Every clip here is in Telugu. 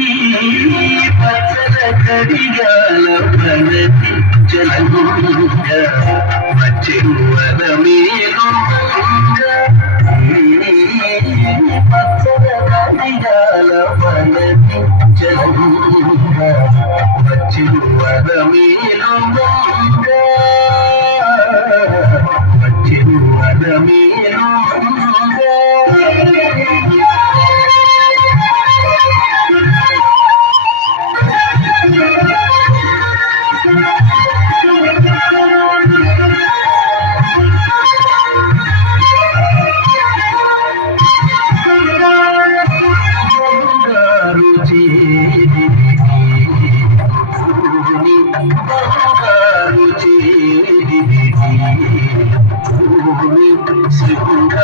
ఈ పచ్చల కడియాల ప్రగతి జలంగా వచ్చెవర మీరు పచ్చల కడియాల ప్రగతి జలంగా వచ్చెవర మీరు వచ్చెవర మీరు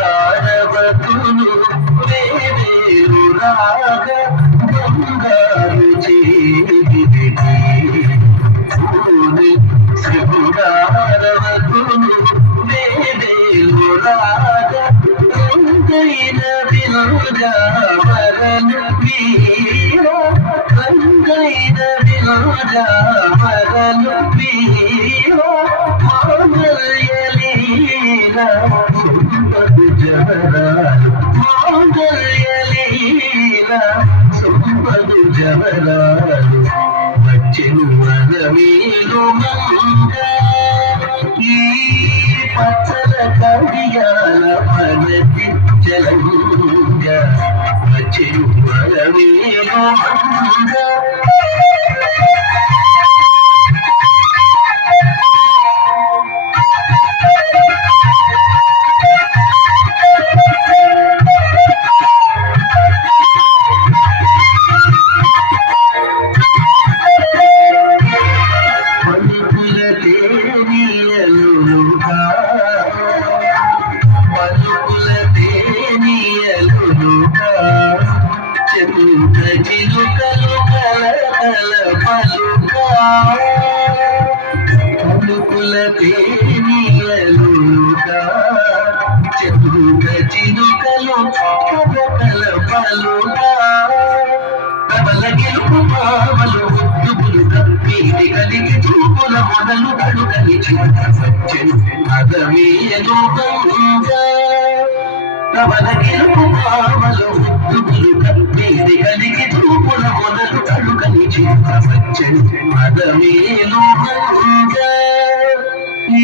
శృంగారవతులు వేవేరు రాగ బంగారు చేతి శృంగారవతులు వేవేరు రాగ రంగైన వినుజావరను వీర రంగైన వినుజావరను వీర మాంగళ్యలీల సుందరు జవరాలు మాంగళ్యలీల సుందరు జవరాలు వచ్చెను వరమేలు మంగ ఈ పచ్చల కడియాల పగతి జలంగా వచ్చెను వరమేలు మంగ పలుకుల తేనీయలుగా చెరుక చిరుకలు కథకల పలుగా ప్రబల గెలుపు పావలు ఉద్దుపులు కప్పీది కలిగి చూపుల మొదలు కడుకని చిన్న అదమీయను ప్రబల గెలుపు పావలు ఉద్దుపులు కప్పీది కలిగి చూపుల మొదలు కడుకని చిన్న అదమీయను ఈ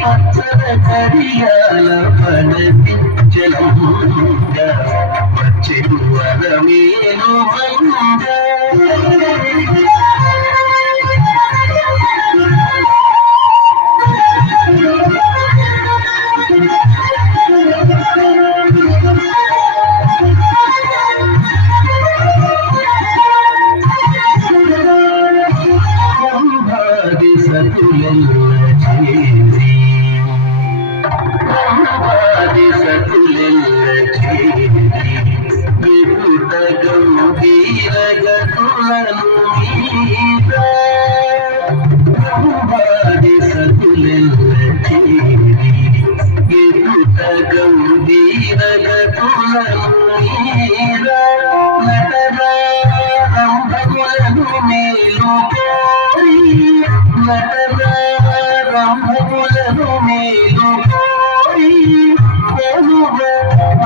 పచ్చల కడియాల పడతి జలంగా వచ్చెను వరమేలు మంగ రంభములను మేలు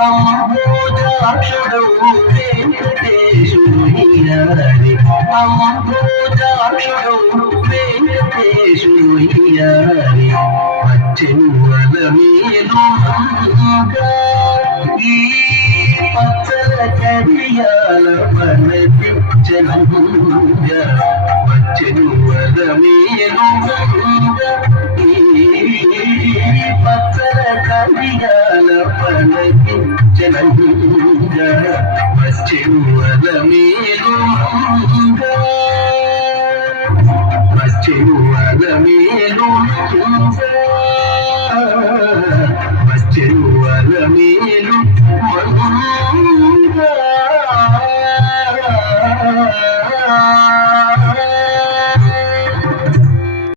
అంబోజాక్షుడు వెంకటేశుని అంబోజాక్షుడు వెంకటేశుని వచ్చెను వరమేలు ఈ పచ్చల కడియాల పడతి జలంగా వచ్చెను వరమేలు పచ్చల కడియాల పడతి జలంగా వచ్చెను వరమేలు వచ్చెను వరమేలు వచ్చెను వరమేలు